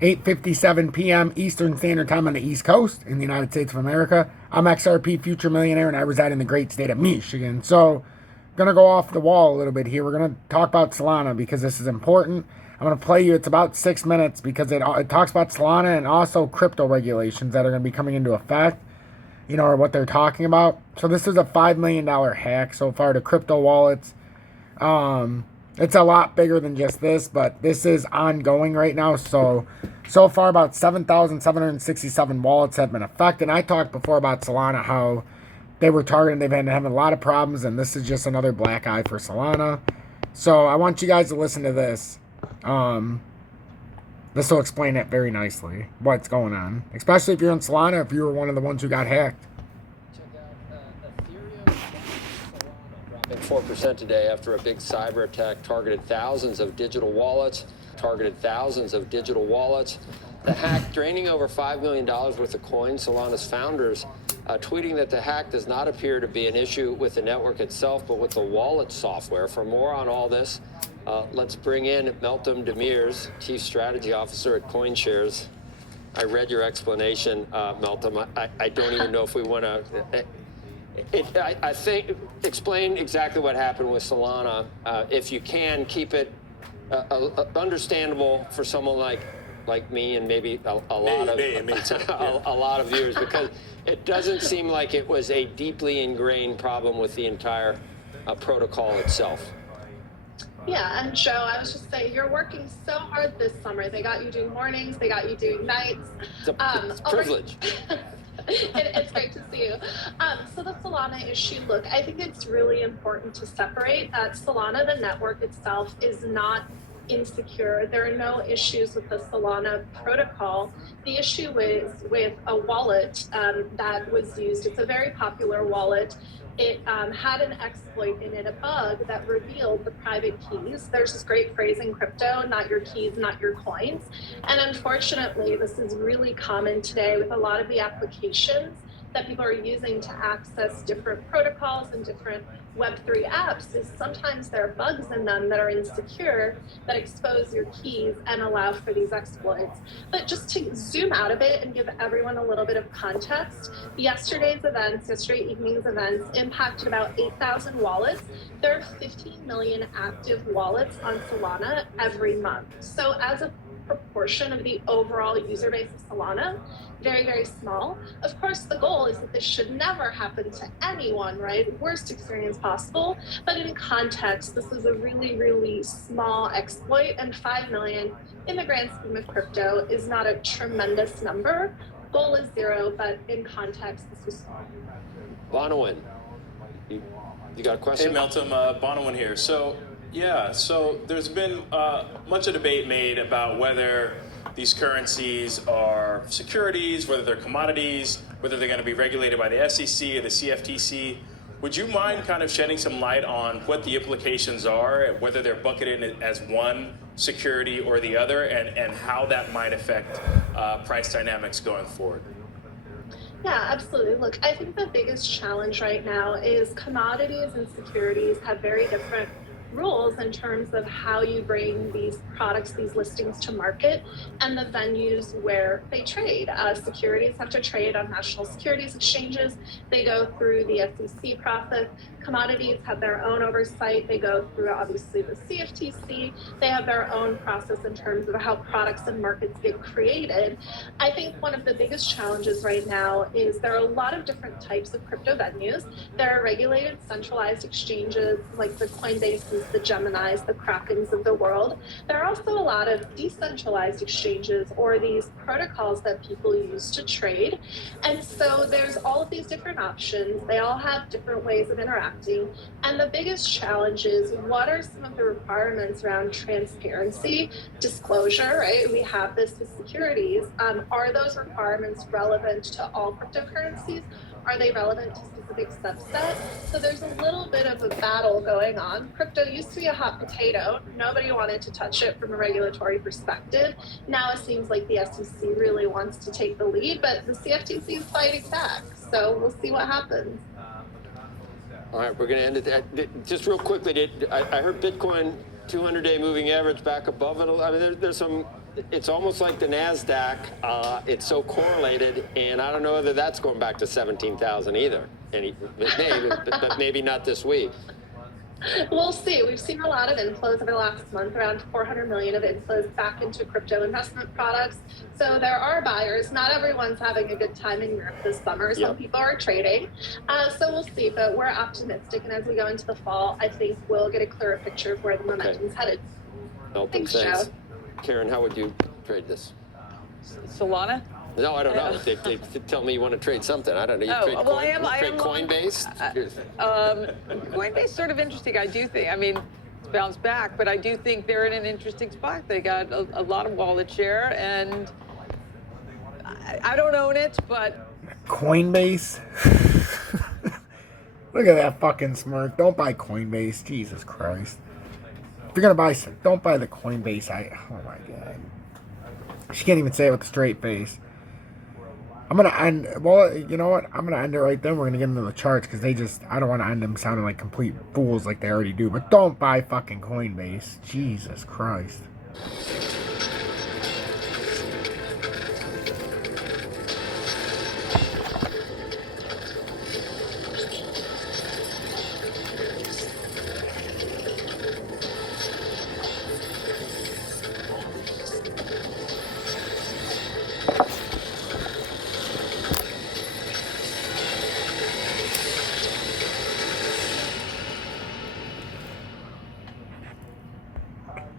8:57 p.m. Eastern Standard Time on the East Coast in the United States of America. I'm XRP Future Millionaire, and I reside in the great state of Michigan. So, going to go off the wall a little bit here. We're going to talk about Solana because this is important. I'm going to play you. It's about 6 minutes because it talks about Solana and also crypto regulations that are going to be coming into effect, or what they're talking about. So this is a $5 million hack so far to crypto wallets. It's a lot bigger than just this, but this is ongoing right now. So far about 7,767 wallets have been affected. And I talked before about Solana, how they were targeted. They've been having a lot of problems, and this is just another black eye for Solana. So I want you guys to listen to this. This will explain it very nicely, what's going on. Especially if you're in Solana, if you were one of the ones who got hacked. Check out Ethereum, Solana dropping 4% today after a big cyber attack targeted thousands of digital wallets. The hack draining over $5 million worth of coins. Solana's founders tweeting that the hack does not appear to be an issue with the network itself, but with the wallet software. For more on all this, let's bring in Meltem Demir's Chief Strategy Officer at CoinShares. I read your explanation, Meltem. I don't even know if we want to... I think, explain exactly what happened with Solana. If you can, keep it understandable for someone like me and maybe a lot of viewers, because it doesn't seem like it was a deeply ingrained problem with the entire protocol itself. Yeah, and Joe, I was just saying, you're working so hard this summer. They got you doing mornings, they got you doing nights. It's a privilege. It's great to see you. So the Solana issue, look, I think it's really important to separate that Solana, the network itself, is not insecure. There are no issues with the Solana protocol. The issue is with a wallet that was used. It's a very popular wallet. It had an exploit in it, a bug that revealed the private keys. There's this great phrase in crypto, not your keys, not your coins. And unfortunately, this is really common today with a lot of the applications that people are using to access different protocols and different Web3 apps. Is sometimes there are bugs in them that are insecure that expose your keys and allow for these exploits. But just to zoom out a bit and give everyone a little bit of context, yesterday evening's events impacted about 8,000 wallets. There are 15 million active wallets on Solana every month. So as a proportion of the overall user base of Solana, very, very small. Of course, the goal is that this should never happen to anyone, right? Worst experience possible. But in context, this is a really, really small exploit, and 5 million in the grand scheme of crypto is not a tremendous number. Goal is 0, but in context, this was small. Bonawyn, you got a question? Hey, Meltem, Bonawyn here. So there's been much of debate made about whether these currencies are securities, whether they're commodities, whether they're going to be regulated by the SEC or the CFTC. Would you mind kind of shedding some light on what the implications are, and whether they're bucketed as one security or the other, and how that might affect price dynamics going forward? Yeah, absolutely. Look, I think the biggest challenge right now is commodities and securities have very different rules in terms of how you bring these products, these listings to market, and the venues where they trade. Securities have to trade on national securities exchanges. They go through the SEC process. Commodities have their own oversight. They go through, obviously, the CFTC. They have their own process in terms of how products and markets get created. I think one of the biggest challenges right now is there are a lot of different types of crypto venues. There are regulated centralized exchanges like the Coinbases, the Geminis, the Krakens of the world. There are also a lot of decentralized exchanges, or these protocols that people use to trade. And so there's all of these different options. They all have different ways of interacting. And the biggest challenge is, what are some of the requirements around transparency, disclosure, right? We have this with securities. Are those requirements relevant to all cryptocurrencies? Are they relevant to specific subsets? So there's a little bit of a battle going on. Crypto used to be a hot potato. Nobody wanted to touch it from a regulatory perspective. Now it seems like the SEC really wants to take the lead, but the CFTC is fighting back. So we'll see what happens. All right, we're going to end it. Just real quickly, I heard Bitcoin 200-day moving average back above it. I mean, there's some. It's almost like the Nasdaq. It's so correlated, and I don't know whether that's going back to 17,000 either. Maybe, but maybe not this week. We'll see. We've seen a lot of inflows over the last month, around 400 million of inflows back into crypto investment products. So there are buyers. Not everyone's having a good time in Europe this summer. Some people are trading. So we'll see, but we're optimistic. And as we go into the fall, I think we'll get a clearer picture of where the momentum's headed. Thanks, Joe. Karen, how would you trade this? Solana? No, I don't know. They tell me you want to trade something. I don't know. You trade Coinbase? Coinbase is sort of interesting. I do think, I mean, it's bounced back, but I do think they're in an interesting spot. They got a lot of wallet share, and I don't own it, but... Coinbase? Look at that fucking smirk. Don't buy Coinbase. Jesus Christ. If you're going to buy some, don't buy the Coinbase. Oh my God. She can't even say it with a straight face. I'm going to end, well, you know what? I'm going to end it right then. We're going to get into the charts because I don't want to end them sounding like complete fools like they already do. But don't buy fucking Coinbase. Jesus Christ.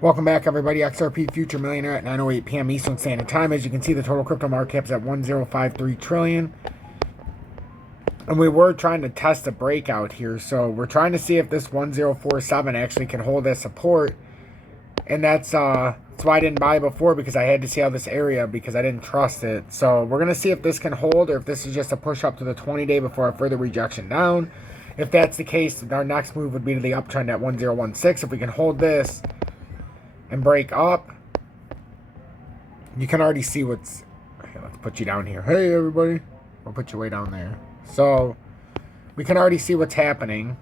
Welcome back, everybody. XRP Future Millionaire at 9:08 p.m. Eastern Standard Time. As you can see, the total crypto market cap's at 1053 trillion. And we were trying to test a breakout here, so we're trying to see if this 1047 actually can hold as support. And that's why I didn't buy before, because I had to see how this area, because I didn't trust it. So we're going to see if this can hold, or if this is just a push up to the 20-day before a further rejection down. If that's the case, our next move would be to the uptrend at 1016. If we can hold this and break up, you can already see what's... Okay, let's put you down here. Hey, everybody. We'll put you way down there. So, we can already see what's happening.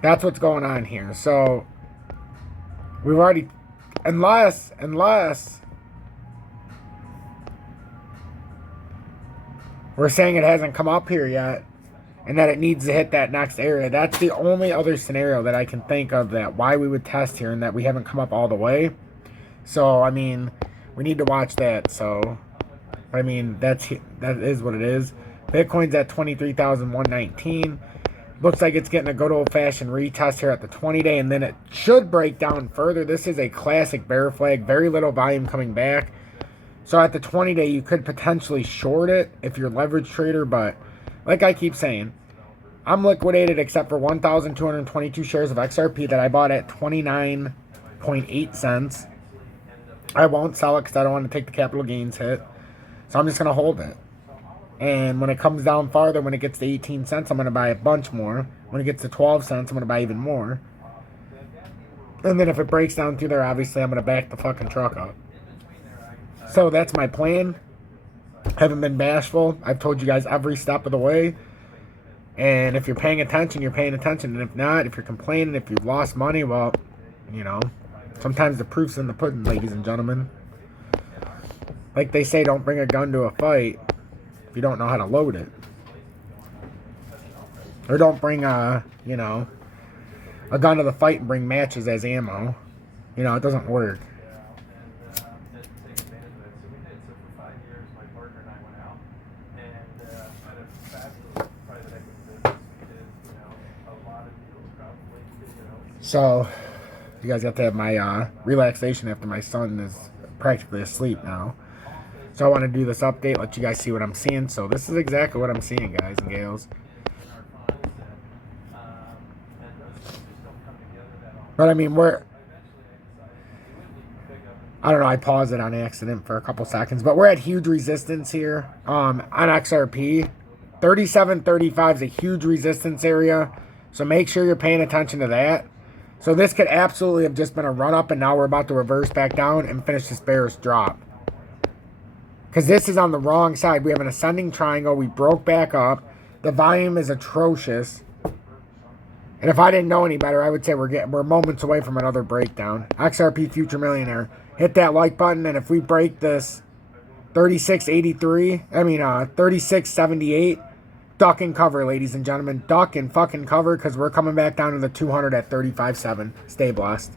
That's what's going on here. So, we've already... Unless... We're saying it hasn't come up here yet, and that it needs to hit that next area. That's the only other scenario that I can think of that why we would test here, and that we haven't come up all the way. So, I mean, we need to watch that. So, I mean, that is what it is. Bitcoin's at 23,119. Looks like it's getting a good old-fashioned retest here at the 20-day, and then it should break down further. This is a classic bear flag. Very little volume coming back. So, at the 20-day, you could potentially short it if you're a leverage trader, but like I keep saying, I'm liquidated except for 1,222 shares of XRP that I bought at 29.8 cents. I won't sell it because I don't want to take the capital gains hit. So I'm just going to hold it. And when it comes down farther, when it gets to 18 cents, I'm going to buy a bunch more. When it gets to 12 cents, I'm going to buy even more. And then if it breaks down through there, obviously I'm going to back the fucking truck up. So that's my plan. Haven't been bashful. I've told you guys every step of the way. And if you're paying attention, you're paying attention. And if not, if you're complaining, if you've lost money, well, you know, sometimes the proof's in the pudding, ladies and gentlemen. Like they say, don't bring a gun to a fight if you don't know how to load it. Or don't bring a gun to the fight and bring matches as ammo. You know, it doesn't work. So, you guys have to have my relaxation after my son is practically asleep now. So I want to do this update, let you guys see what I'm seeing. So this is exactly what I'm seeing, guys and gals. But I mean, I don't know, I paused it on accident for a couple seconds. But we're at huge resistance here on XRP. 37.35 is a huge resistance area. So make sure you're paying attention to that. So this could absolutely have just been a run up, and now we're about to reverse back down and finish this bearish drop. Because this is on the wrong side. We have an ascending triangle. We broke back up. The volume is atrocious. And if I didn't know any better, I would say we're moments away from another breakdown. XRP Future Millionaire. Hit that like button, and if we break this 3678, duck and cover, ladies and gentlemen. Duck and fucking cover, because we're coming back down to the 200 at 35.7. Stay blessed.